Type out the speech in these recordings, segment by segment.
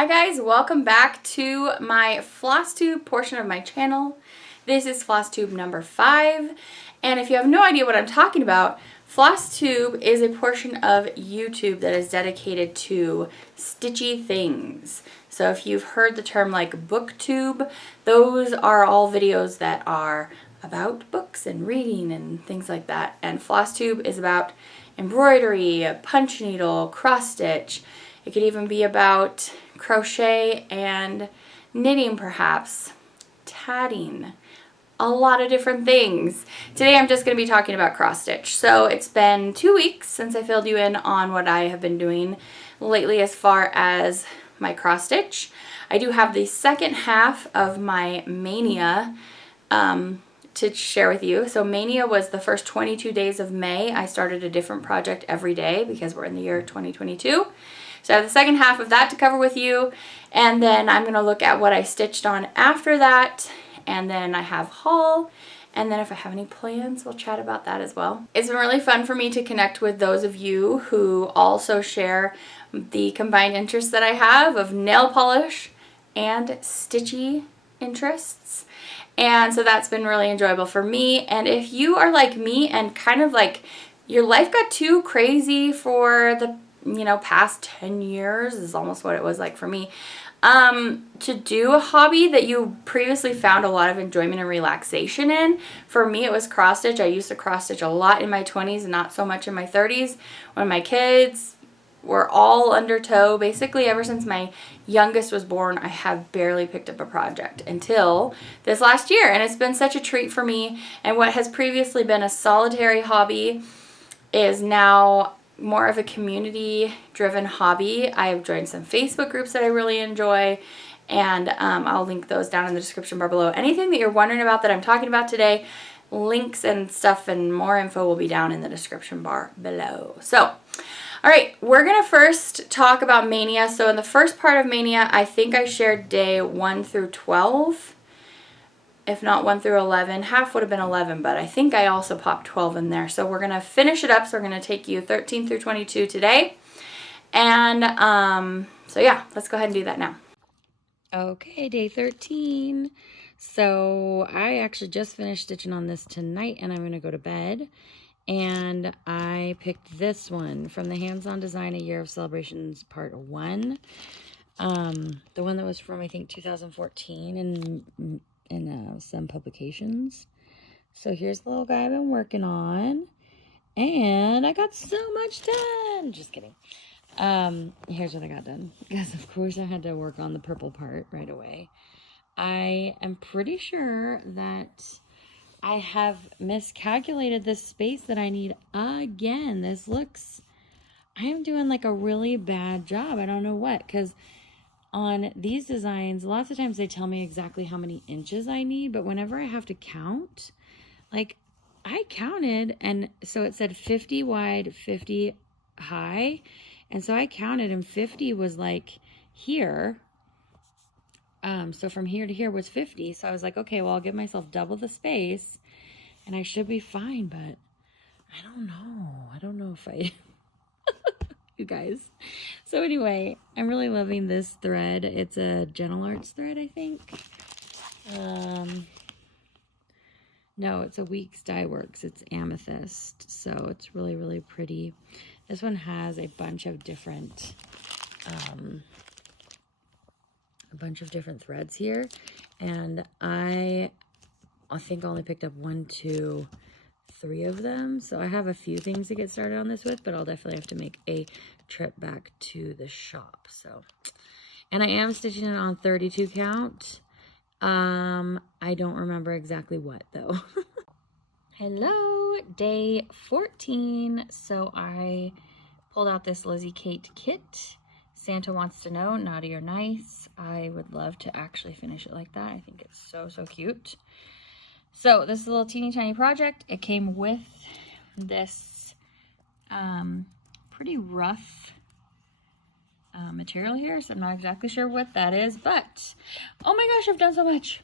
Hi guys, welcome back to my Flosstube portion of my channel. This is Flosstube number 5, and if you have no idea what I'm talking about, Flosstube is a portion of YouTube that is dedicated to stitchy things. So if you've heard the term like booktube, those are all videos that are about books and reading and things like that. And Flosstube is about embroidery, punch needle, cross stitch. It could even be about crochet and knitting, perhaps, tatting, a lot of different things. Today I'm just going to be talking about cross stitch. So it's been 2 weeks since I filled you in on what I have been doing lately as far as my cross stitch. I do have the second half of my Maynia to share with you. So Maynia was the first 22 days of May. I started a different project every day because we're in the year 2022. So I have the second half of that to cover with you, and then I'm going to look at what I stitched on after that, and then I have haul, and then if I have any plans, we'll chat about that as well. It's been really fun for me to connect with those of you who also share the combined interests that I have of nail polish and stitchy interests. And so that's been really enjoyable for me. And if you are like me and kind of like your life got too crazy for the past 10 years is almost what it was like for me, to do a hobby that you previously found a lot of enjoyment and relaxation in. For me, it was cross stitch. I used to cross stitch a lot in my 20s and not so much in my 30s when my kids were all under tow. Basically, ever since my youngest was born, I have barely picked up a project until this last year, and it's been such a treat for me. And what has previously been a solitary hobby is now more of a community-driven hobby. I've joined some Facebook groups that I really enjoy, and I'll link those down in the description bar below. Anything that you're wondering about that I'm talking about today, links and stuff and more info will be down in the description bar below. So, all right, we're going to first talk about Maynia. So in the first part of Maynia, I think I shared day 1 through 12. If not 1 through 11, half would have been 11, but I think I also popped 12 in there. So we're going to finish it up. So we're going to take you 13 through 22 today. And so yeah, let's go ahead and do that now. Okay, day 13. So I actually just finished stitching on this tonight, and I'm going to go to bed. And I picked this one from the Hands-On Design, A Year of Celebrations Part 1. The one that was from, I think, 2014 and in some publications. So here's the little guy I've been working on, and I got so much done. Just kidding. Here's what I got done, because of course I had to work on the purple part right away. I am pretty sure that I have miscalculated the space that I need again. I am doing like a really bad job. I don't know what, because on these designs, lots of times they tell me exactly how many inches I need, but whenever I have to count, like I counted, and so it said 50 wide, 50 high, and so I counted, and 50 was like here. So from here to here was 50, so I was like, okay, well, I'll give myself double the space, and I should be fine, but I don't know if I... you guys. So anyway, I'm really loving this thread. It's a Gentle Arts thread, I think. No, it's a Weeks Dye Works. It's amethyst, so it's really, really pretty. This one has a bunch of different threads here, and I think I only picked up 1, 2, 3 of them, so I have a few things to get started on this with, but I'll definitely have to make a trip back to the shop. So, and I am stitching it on 32 count. I don't remember exactly what though. Hello, day 14. So I pulled out this Lizzie Kate kit. Santa Wants to Know, Naughty or Nice. I would love to actually finish it like that. I think it's so cute. So this is a little teeny tiny project. It came with this pretty rough material here, so I'm not exactly sure what that is, but oh my gosh, I've done so much.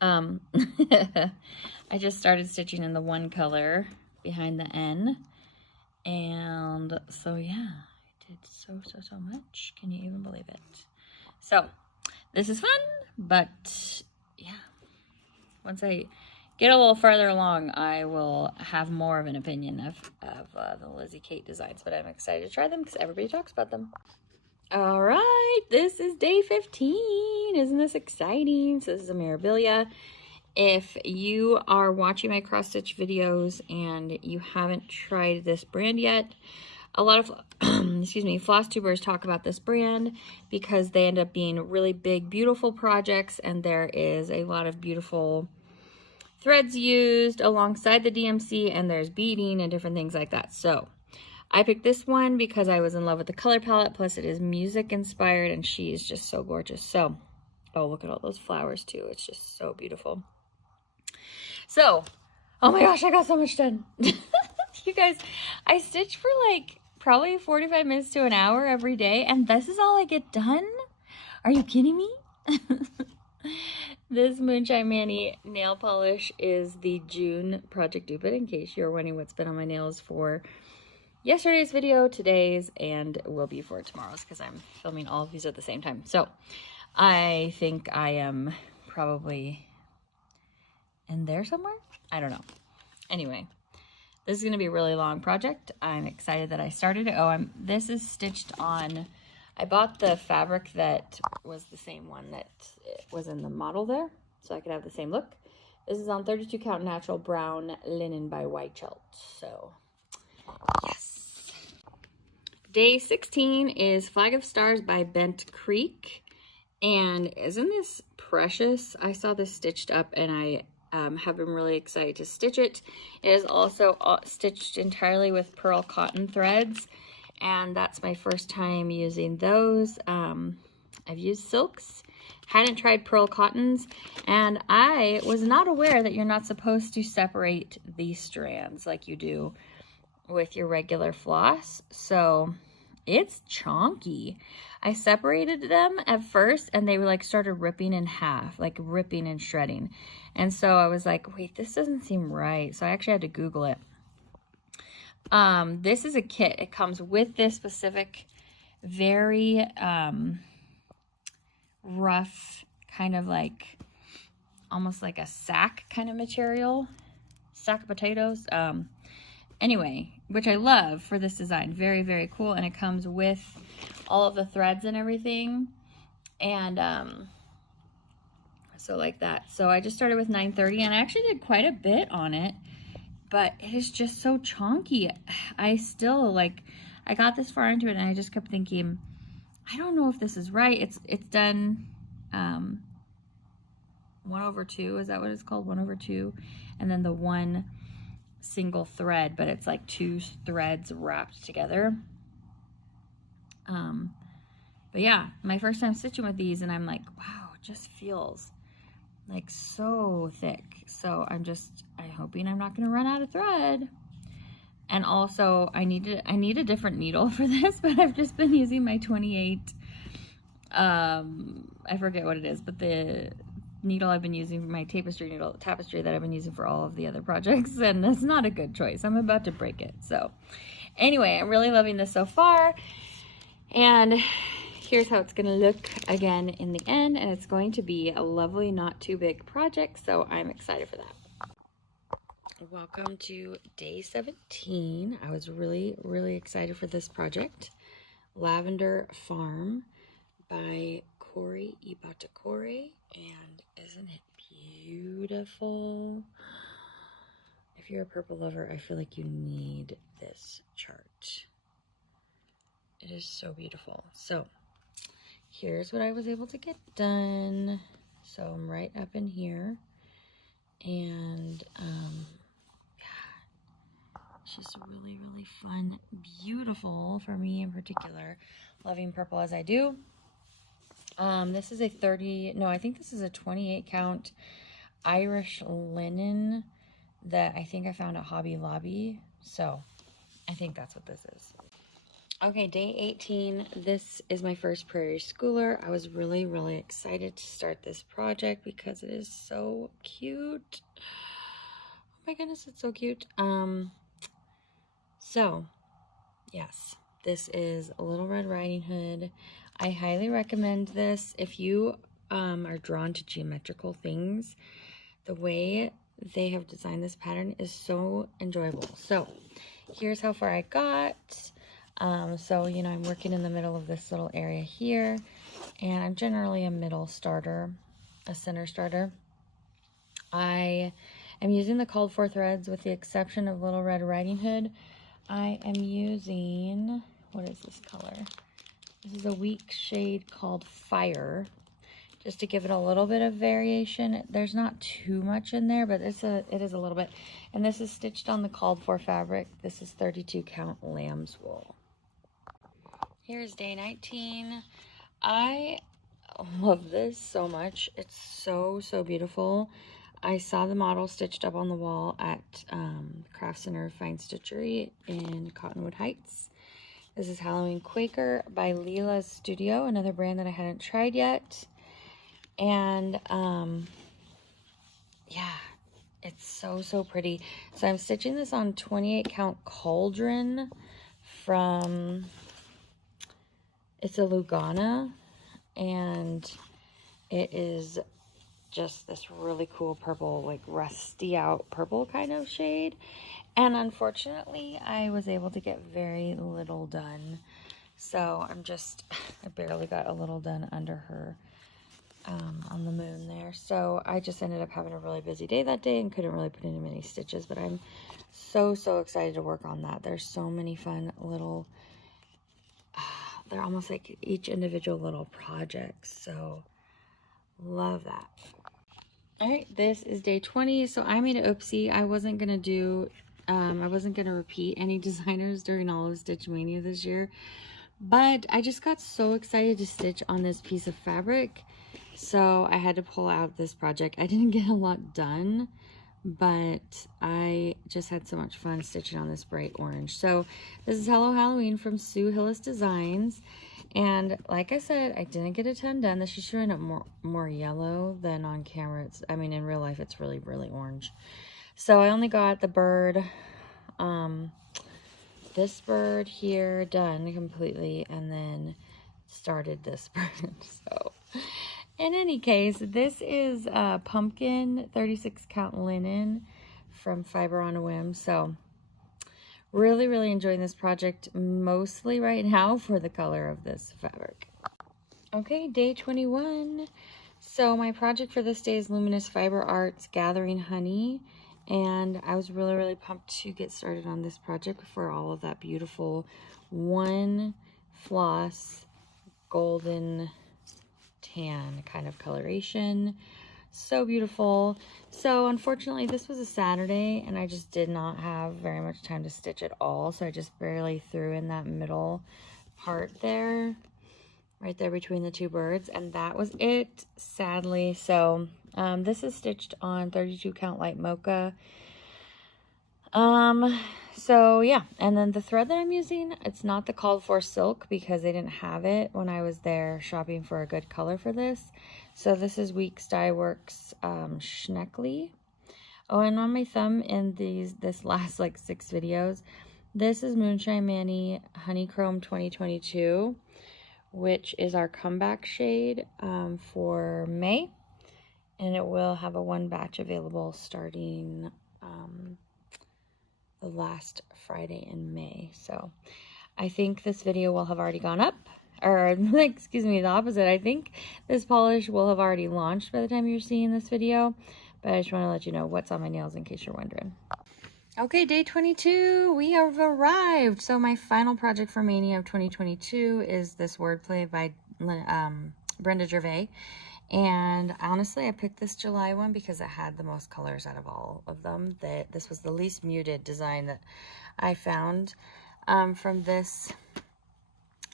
I just started stitching in the one color behind the N, and so yeah, I excited so much. Can you even believe it? So this is fun, but yeah, once I get a little farther along, I will have more of an opinion of the Lizzie Kate designs, but I'm excited to try them because everybody talks about them. All right, this is day 15. Isn't this exciting? So this is a Mirabilia. If you are watching my cross stitch videos and you haven't tried this brand yet, a lot of excuse me, floss tubers talk about this brand because they end up being really big, beautiful projects, and there is a lot of beautiful threads used alongside the DMC, and there's beading and different things like that. So I picked this one because I was in love with the color palette, plus it is music inspired, and she is just so gorgeous. So, oh, look at all those flowers too. It's just so beautiful. So, oh my gosh, I got so much done. You guys, I stitch for like probably 45 minutes to an hour every day, and this is all I get done? Are you kidding me? This Moonshine Manny nail polish is the June Project Dupe, in case you're wondering what's been on my nails for yesterday's video, today's, and will be for tomorrow's, because I'm filming all of these at the same time. So I think I am probably in there somewhere. I don't know. Anyway, this is going to be a really long project. I'm excited that I started it. Oh, this is stitched on, I bought the fabric that was the same one that was in the model there, so I could have the same look. This is on 32 count Natural Brown Linen by Wichelt. So, yes. Day 16 is Flag of Stars by Bent Creek. And isn't this precious? I saw this stitched up, and I have been really excited to stitch it. It is also stitched entirely with pearl cotton threads, and that's my first time using those. I've used silks, hadn't tried pearl cottons, and I was not aware that you're not supposed to separate these strands like you do with your regular floss. So it's chonky. I separated them at first, and they were like started ripping in half, like ripping and shredding. And so I was like, wait, this doesn't seem right. So I actually had to Google it. This is a kit. It comes with this specific, very rough, kind of like, almost like a sack kind of material, sack of potatoes. Anyway, which I love for this design. Very, very cool. And it comes with all of the threads and everything. And so like that. So I just started with 930, and I actually did quite a bit on it, but it is just so chonky. I still like, I got this far into it, and I just kept thinking, I don't know if this is right. It's done 1/2. Is that what it's called? 1/2. And then the one single thread, but it's like 2 threads wrapped together. But yeah, my first time stitching with these, and I'm like, wow, it just feels like so thick. So I'm hoping I'm not going to run out of thread. And also I need a different needle for this, but I've just been using my 28, I forget what it is, but the needle I've been using, my tapestry that I've been using for all of the other projects, and that's not a good choice. I'm about to break it. So anyway, I'm really loving this so far, and here's how it's going to look again in the end, and it's going to be a lovely, not too big project, so I'm excited for that. Welcome to day 17. I was really, really excited for this project. Lavender Farm by Cuore y Batticuore, and isn't it beautiful? If you're a purple lover, I feel like you need this chart. It is so beautiful. So here's what I was able to get done. So I'm right up in here, and just really, really fun, beautiful for me in particular, loving purple as I do. This is a 30, no, I think this is a 28 count Irish linen that I think I found at Hobby Lobby. So I think that's what this is. Okay, day 18. This is my first Prairie schooler. I was really, really excited to start this project because it is so cute. Oh my goodness, it's so cute. So yes, This is Little Red Riding Hood. I highly recommend this if you are drawn to geometrical things. The way they have designed this pattern is so enjoyable. So here's how far I got. So, you know, I'm working in the middle of this little area here, and I'm generally a middle starter, a center starter. I am using the called for threads with the exception of Little Red Riding Hood. I am using, what is this color? This is a weak shade called Fire, just to give it a little bit of variation. There's not too much in there, but it is a little bit. And this is stitched on the called for fabric. This is 32 count Lambswool. Here's day 19. I love this so much. It's so, so beautiful. I saw the model stitched up on the wall at Craft Center Fine Stitchery in Cottonwood Heights. This is Halloween Quaker by Lila's Studio, another brand that I hadn't tried yet. And yeah, it's so, so pretty. So I'm stitching this on 28 count Cauldron from, it's a Lugana, and it is just this really cool purple, like rusty out purple kind of shade. And unfortunately, I was able to get very little done. So I barely got a little done under her on the moon there. So I just ended up having a really busy day that day and couldn't really put in many stitches, but I'm so, so excited to work on that. There's so many fun little, they're almost like each individual little projects. So love that. All right, this is day 20. So I made an oopsie. I wasn't going to repeat any designers during all of Stitch Mania this year, but I just got so excited to stitch on this piece of fabric. So I had to pull out this project. I didn't get a lot done, but I just had so much fun stitching on this bright orange. So this is Hello Halloween from Sue Hillis Designs. And like I said, I didn't get a ton done. This is showing up more yellow than on camera. I mean, in real life, it's really, really orange. So I only got the bird, this bird here done completely, and then started this bird. So in any case, this is pumpkin 36 count linen from Fiber on a Whim. So really, really enjoying this project, mostly right now for the color of this fabric. Okay, day 21. So my project for this day is Luminous Fiber Arts Gathering Honey. And I was really, really pumped to get started on this project for all of that beautiful one floss golden tan kind of coloration. So beautiful. So unfortunately this was a Saturday and I just did not have very much time to stitch at all, so I just barely threw in that middle part there, right there between the two birds, and that was it, sadly. So this is stitched on 32 count Light Mocha. So yeah, and then the thread that I'm using, it's not the called for silk because they didn't have it when I was there shopping for a good color for this. So this is Weeks Dye Works Schneckly. Oh, and on my thumb in this last like 6 videos, this is Moonshine Manny Honeychrome 2022, which is our comeback shade for May. And it will have a 1 batch available starting the last Friday in May. So I think this video will have already gone up, or excuse me, the opposite. I think this polish will have already launched by the time you're seeing this video, but I just want to let you know what's on my nails in case you're wondering. Okay, day 22, we have arrived. So my final project for Maynia of 2022 is this wordplay by Brenda Gervais. And honestly, I picked this July one because it had the most colors out of all of them. This was the least muted design that I found from this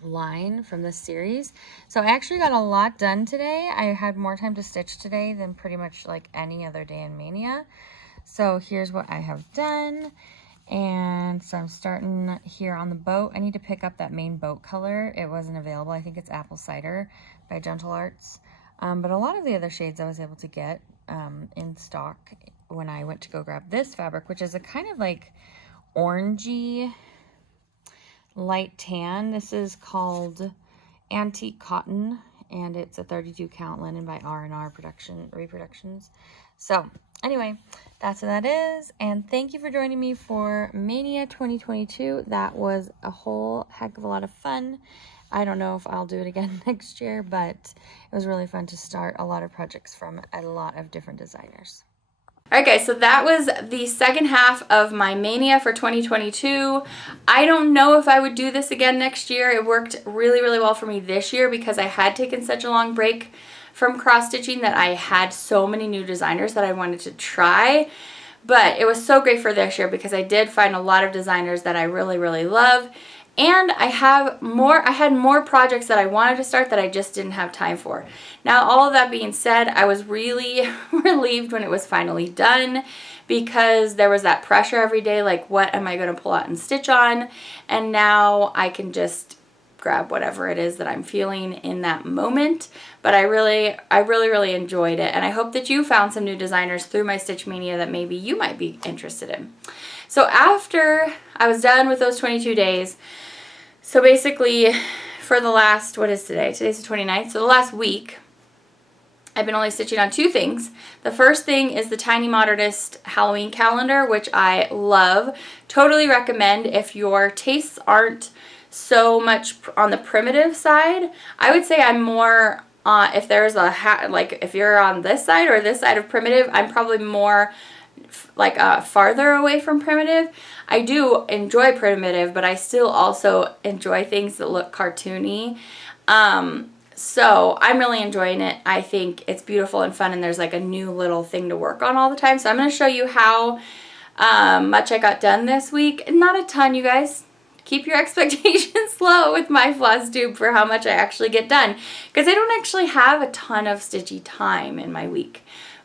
line, from this series. So I actually got a lot done today. I had more time to stitch today than pretty much like any other day in Maynia. So here's what I have done. And so I'm starting here on the boat. I need to pick up that main boat color. It wasn't available. I think it's Apple Cider by Gentle Arts. But a lot of the other shades I was able to get in stock when I went to go grab this fabric, which is a kind of like orangey, light tan. This is called Antique Cotton, and it's a 32 count linen by R&R Reproductions. So anyway, that's what that is. And thank you for joining me for Maynia 2022. That was a whole heck of a lot of fun. I don't know if I'll do it again next year, but it was really fun to start a lot of projects from a lot of different designers. Alright guys, so that was the second half of my Maynia for 2022. I don't know if I would do this again next year. It worked really, really well for me this year because I had taken such a long break from cross-stitching that I had so many new designers that I wanted to try. But it was so great for this year because I did find a lot of designers that I really, really love. And I had more projects that I wanted to start that I just didn't have time for. Now, all of that being said, I was really relieved when it was finally done because there was that pressure every day, like what am I going to pull out and stitch on? And now I can just grab whatever it is that I'm feeling in that moment. But I really enjoyed it. And I hope that you found some new designers through my Stitch Maynia that maybe you might be interested in. So after I was done with those 22 days, so basically for the last, what is today? Today's the 29th. So the last week, I've been only stitching on two things. The first thing is the Tiny Modernist Halloween calendar, which I love. Totally recommend if your tastes aren't so much on the primitive side. I would say I'm more if there's a like if you're on this side or this side of primitive, I'm probably more like farther away from primitive. I do enjoy primitive, but I still also enjoy things that look cartoony. So I'm really enjoying it. I think it's beautiful and fun, and there's like a new little thing to work on all the time. So I'm going to show you how much I got done this week. Not a ton, you guys. Keep your expectations low with my Flosstube for how much I actually get done, because I don't actually have a ton of stitchy time in my week.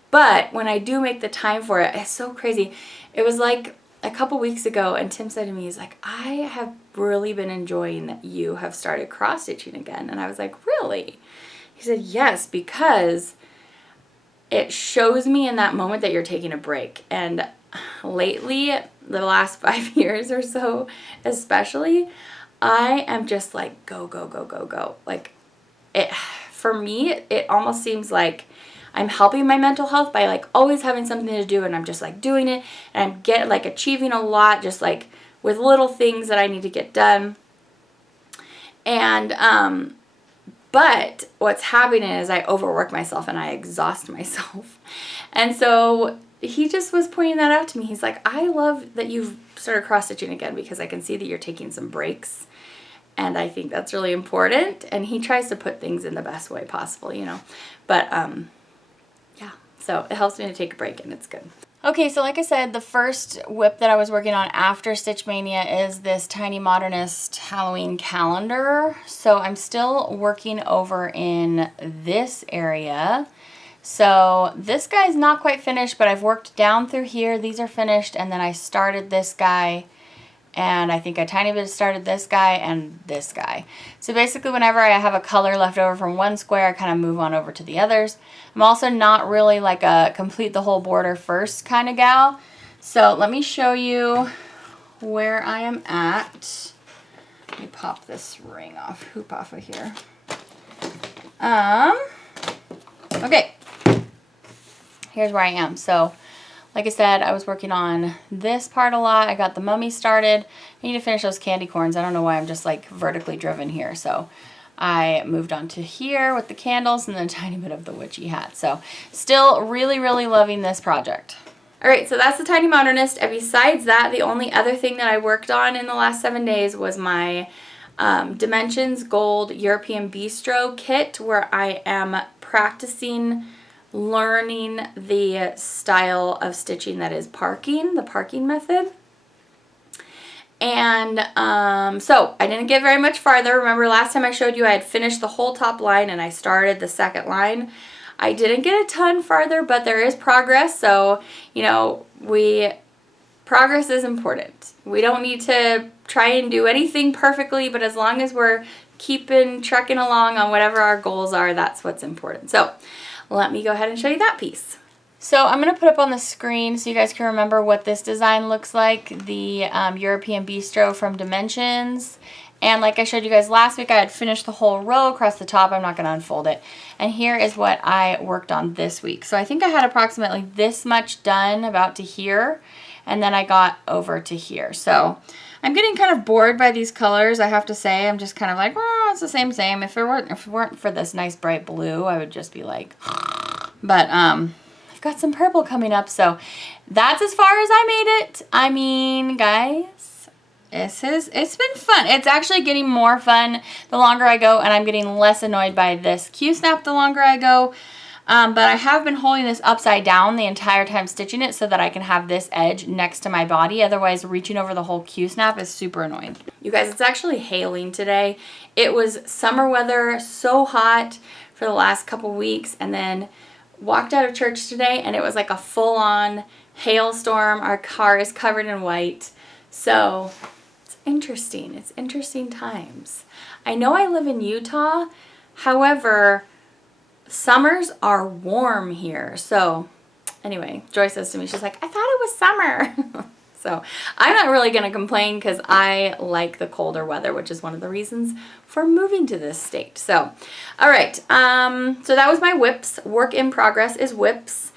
But when I do make the time for it, it's so crazy. It was like a couple weeks ago, and Tim said to me, he's like, I have really been enjoying that you have started cross-stitching again. And I was like, really? He said, yes, because it shows me in that moment that you're taking a break. And lately, the last 5 years or so especially, I am just like go, go, go, go, go. Like, for me, it almost seems like I'm helping my mental health by like always having something to do, and I'm just like doing it, and I'm achieving a lot just like with little things that I need to get done. And but what's happening is I overwork myself and I exhaust myself. And so he just was pointing that out to me. He's like, I love that you've started cross-stitching again because I can see that you're taking some breaks. And I think that's really important. And he tries to put things in the best way possible, you know. But yeah, so it helps me to take a break, and it's good. Okay, so like I said, the first whip that I was working on after Stitch Maynia is this Tiny Modernist Halloween calendar. So I'm still working over in this area. So this guy's not quite finished, but I've worked down through here. These are finished, and then I started this guy, and I think a tiny bit started this guy and this guy. So basically whenever I have a color left over from one square, I kind of move on over to the others. I'm also not really like a complete the whole border first kind of gal. So let me show you where I am at. Let me pop this hoop off of here. Okay. Here's where I am. So, like I said, I was working on this part a lot. I got the mummy started. I need to finish those candy corns. I don't know why I'm just like vertically driven here. So I moved on to here with the candles and then a tiny bit of the witchy hat. So still really, really loving this project. All right, so that's the Tiny Modernist. And besides that, the only other thing that I worked on in the last 7 days was my Dimensions Gold European Bistro kit, where I am practicing learning the style of stitching that is parking, the parking method. And so I didn't get very much farther. Remember last time I showed you I had finished the whole top line and I started the second line. I didn't get a ton farther, but there is progress. So, you know, progress is important. We don't need to try and do anything perfectly, but as long as we're trekking along on whatever our goals are, that's what's important. So let me go ahead and show you that piece. So I'm going to put up on the screen so you guys can remember what this design looks like, the European Bistro from Dimensions. And like I showed you guys last week, I had finished the whole row across the top. I'm not going to unfold it. And here is what I worked on this week. So I think I had approximately this much done about to here, and then I got over to here. So I'm getting kind of bored by these colors, I have to say. I'm just kind of like, well, it's the same. If it weren't for this nice bright blue, I would just be like, but I've got some purple coming up, so that's as far as I made it. I mean, guys, it's been fun. It's actually getting more fun the longer I go, and I'm getting less annoyed by this Q-snap the longer I go. But I have been holding this upside down the entire time stitching it so that I can have this edge next to my body. Otherwise, reaching over the whole Q-snap is super annoying. You guys, it's actually hailing today. It was summer weather, so hot for the last couple weeks, and then walked out of church today and it was like a full-on hailstorm. Our car is covered in white. So it's interesting. It's interesting times. I know I live in Utah. However, summers are warm here. So anyway, Joy says to me, she's like, I thought it was summer. So I'm not really going to complain because I like the colder weather, which is one of the reasons for moving to this state. So, all right. So that was my whips. Work in progress is whips.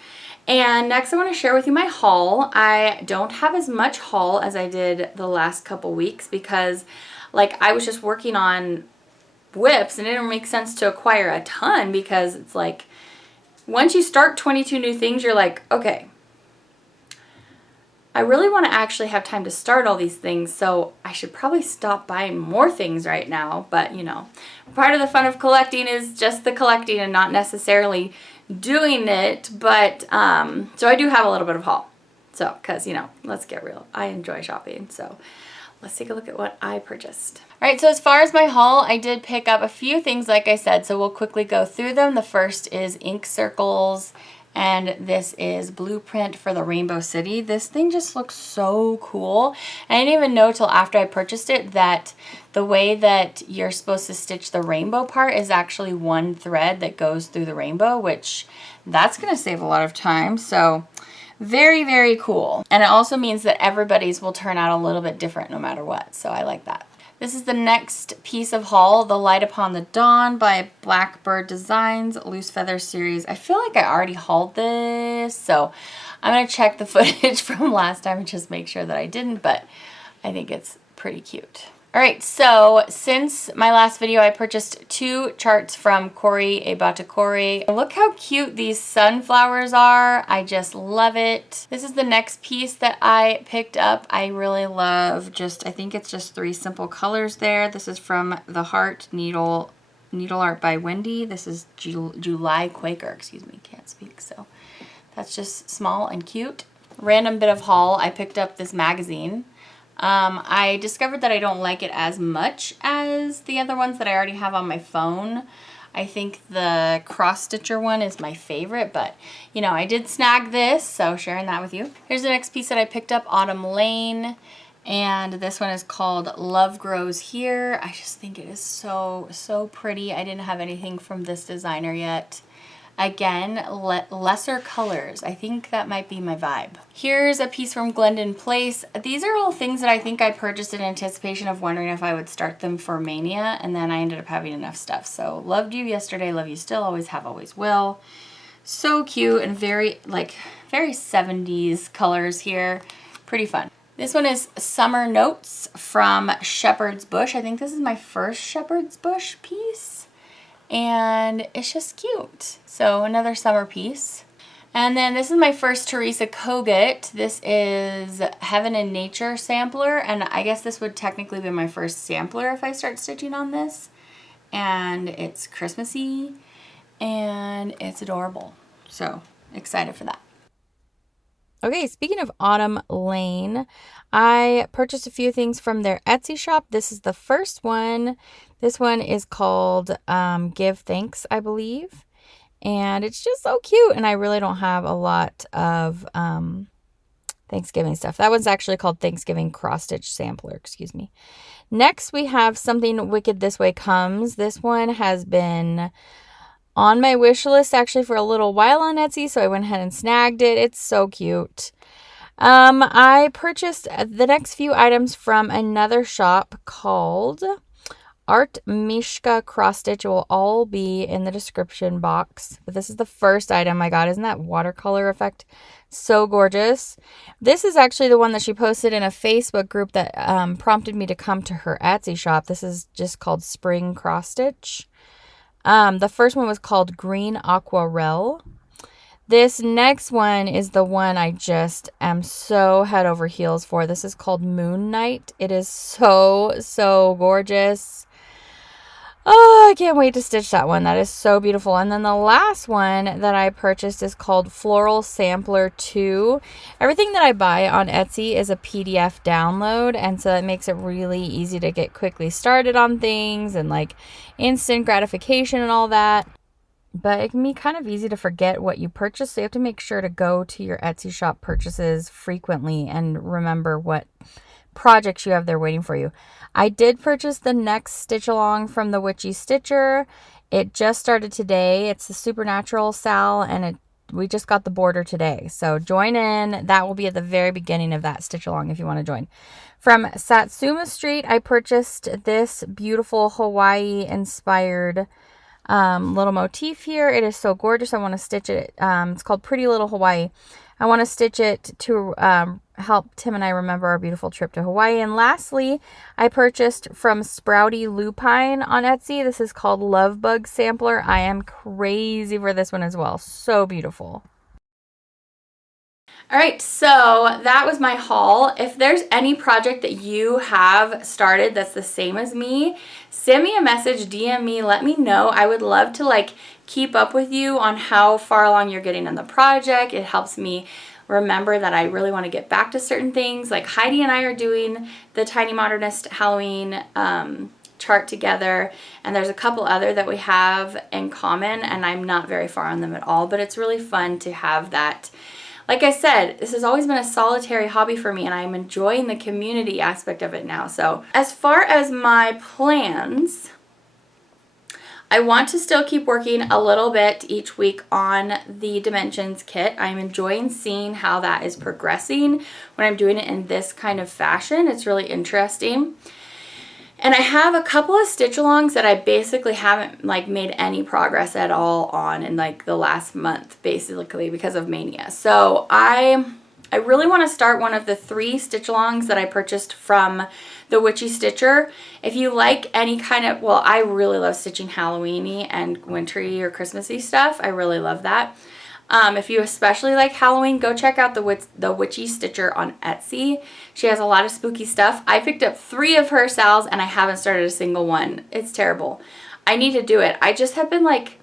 And next I want to share with you my haul. I don't have as much haul as I did the last couple weeks because like I was just working on whips and it didn't make sense to acquire a ton because it's like once you start 22 new things, you're like, okay, I really want to actually have time to start all these things, so I should probably stop buying more things right now. But, you know, part of the fun of collecting is just the collecting and not necessarily doing it. But, so I do have a little bit of haul. So, because, you know, let's get real. I enjoy shopping. So, let's take a look at what I purchased. All right, so as far as my haul, I did pick up a few things, like I said. So, we'll quickly go through them. The first is ink circles. And this is Blueprint for the Rainbow City. This thing just looks so cool. And I didn't even know till after I purchased it that the way that you're supposed to stitch the rainbow part is actually one thread that goes through the rainbow, which that's going to save a lot of time. So very, very cool. And it also means that everybody's will turn out a little bit different no matter what. So I like that. This is the next piece of haul, The Light Upon the Dawn by Blackbird Designs, Loose Feather Series. I feel like I already hauled this, so I'm going to check the footage from last time and just make sure that I didn't, but I think it's pretty cute. All right, so since my last video, I purchased 2 charts from Cuore, a Batticuore. Look how cute these sunflowers are. I just love it. This is the next piece that I picked up. I really love I think it's just 3 simple colors there. This is from the Heart Needle Art by Wendy. This is July Quaker, excuse me, can't speak. So that's just small and cute. Random bit of haul, I picked up this magazine. I discovered that I don't like it as much as the other ones that I already have on my phone. I think the cross stitcher one is my favorite, but you know, I did snag this, so sharing that with you. Here's the next piece that I picked up, Autumn Lane, and this one is called Love Grows Here. I just think it is so, so pretty. I didn't have anything from this designer yet. Again, lesser colors. I think that might be my vibe. Here's a piece from Glendon Place. These are all things that I think I purchased in anticipation of wondering if I would start them for Maynia, and then I ended up having enough stuff. So, loved you yesterday, love you still, always have, always will. So cute and very 70s colors here. Pretty fun. This one is Summer Notes from Shepherd's Bush. I think this is my first Shepherd's Bush piece. And it's just cute. So another summer piece. And then this is my first Teresa Kogut. This is Heaven and Nature sampler, and I guess this would technically be my first sampler if I start stitching on this. And it's Christmassy and it's adorable. So excited for that. Okay, speaking of Autumn Lane, I purchased a few things from their Etsy shop. This is the first one. This one is called Give Thanks, I believe. And it's just so cute. And I really don't have a lot of Thanksgiving stuff. That one's actually called Thanksgiving Cross Stitch Sampler, excuse me. Next, we have Something Wicked This Way Comes. This one has been on my wish list actually for a little while on Etsy, so I went ahead and snagged it. It's so cute. I purchased the next few items from another shop called Art Mishka cross stitch will all be in the description box. But this is the first item I got. Isn't that watercolor effect so gorgeous? This is actually the one that she posted in a Facebook group that prompted me to come to her Etsy shop. This is just called Spring Cross Stitch. The first one was called Green Aquarelle. This next one is the one I just am so head over heels for. This is called Moon Night. It is so gorgeous. Oh, I can't wait to stitch that one. That is so beautiful. And then the last one that I purchased is called Floral Sampler 2. Everything that I buy on Etsy is a PDF download, and so it makes it really easy to get quickly started on things and like instant gratification and all that. But it can be kind of easy to forget what you purchased, so you have to make sure to go to your Etsy shop purchases frequently and remember what projects you have there waiting for you. I did purchase the next stitch along from the Witchy Stitcher. It just started today. It's the Supernatural Sal, and we just got the border today. So join in. That will be at the very beginning of that stitch along if you want to join. From Satsuma Street, I purchased this beautiful Hawaii inspired little motif here. It is so gorgeous. I want to stitch it. It's called Pretty Little Hawaii. I want to stitch it to help Tim and I remember our beautiful trip to Hawaii. And lastly, I purchased from Sprouty Lupine on Etsy. This is called Love Bug Sampler. I am crazy for this one as well. So beautiful. All right, so that was my haul. If there's any project that you have started that's the same as me, send me a message, DM me, let me know. I would love to like keep up with you on how far along you're getting in the project. It helps me remember that I really want to get back to certain things. Like Heidi and I are doing the Tiny Modernist Halloween chart together, and there's a couple other that we have in common, and I'm not very far on them at all, but it's really fun to have that. Like I said, this has always been a solitary hobby for me, and I'm enjoying the community aspect of it now. So as far as my plans, I want to still keep working a little bit each week on the Dimensions kit. I'm enjoying seeing how that is progressing when I'm doing it in this kind of fashion. It's really interesting. And I have a couple of stitch alongs that I basically haven't like made any progress at all on in like the last month, basically because of Maynia. So I really want to start one of the 3 stitch alongs that I purchased from the Witchy Stitcher. If you like any kind of, well, I really love stitching Halloween-y and wintry or Christmassy stuff. I really love that. If you especially like Halloween, go check out the Witchy Stitcher on Etsy. She has a lot of spooky stuff. I picked up 3 of her sals and I haven't started a single one. It's terrible. I need to do it. I just have been like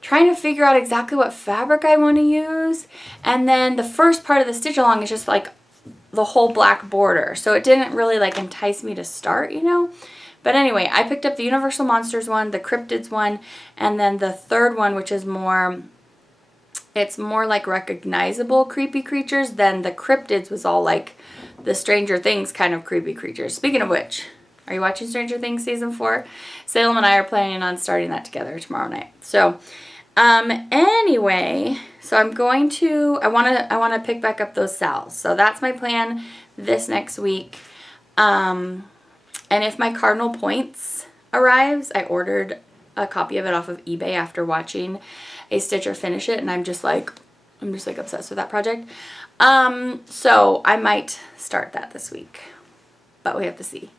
trying to figure out exactly what fabric I want to use. And then the first part of the stitch along is just like the whole black border. So it didn't really like entice me to start, you know. But anyway, I picked up the Universal Monsters one, the Cryptids one, and then the third one, which is more... it's more like recognizable creepy creatures than the Cryptids was all like the Stranger Things kind of creepy creatures. Speaking of which, are you watching Stranger Things season 4? Salem and I are planning on starting that together tomorrow night. So, anyway, so I'm going to, I want to pick back up those sals. So that's my plan this next week. And if my Cardinal Points arrives, I ordered a copy of it off of eBay after watching a stitcher finish it, and I'm just like obsessed with that project. So I might start that this week, but we have to see,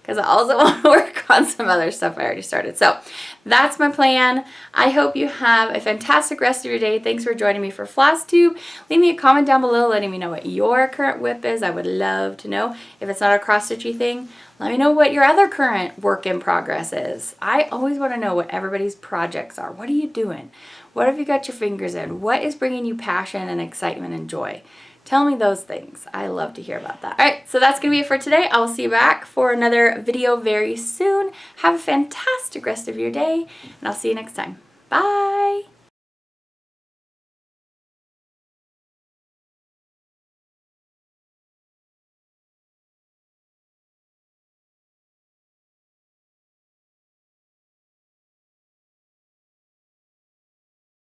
because I also want to work on some other stuff I already started. So that's my plan. I hope you have a fantastic rest of your day. Thanks for joining me for Flosstube. Leave me a comment down below letting me know what your current whip is. I would love to know. If it's not a cross-stitchy thing, let me know what your other current work in progress is. I always want to know what everybody's projects are. What are you doing? What have you got your fingers in? What is bringing you passion and excitement and joy? Tell me those things. I love to hear about that. All right, so that's going to be it for today. I will see you back for another video very soon. Have a fantastic rest of your day, and I'll see you next time. Bye.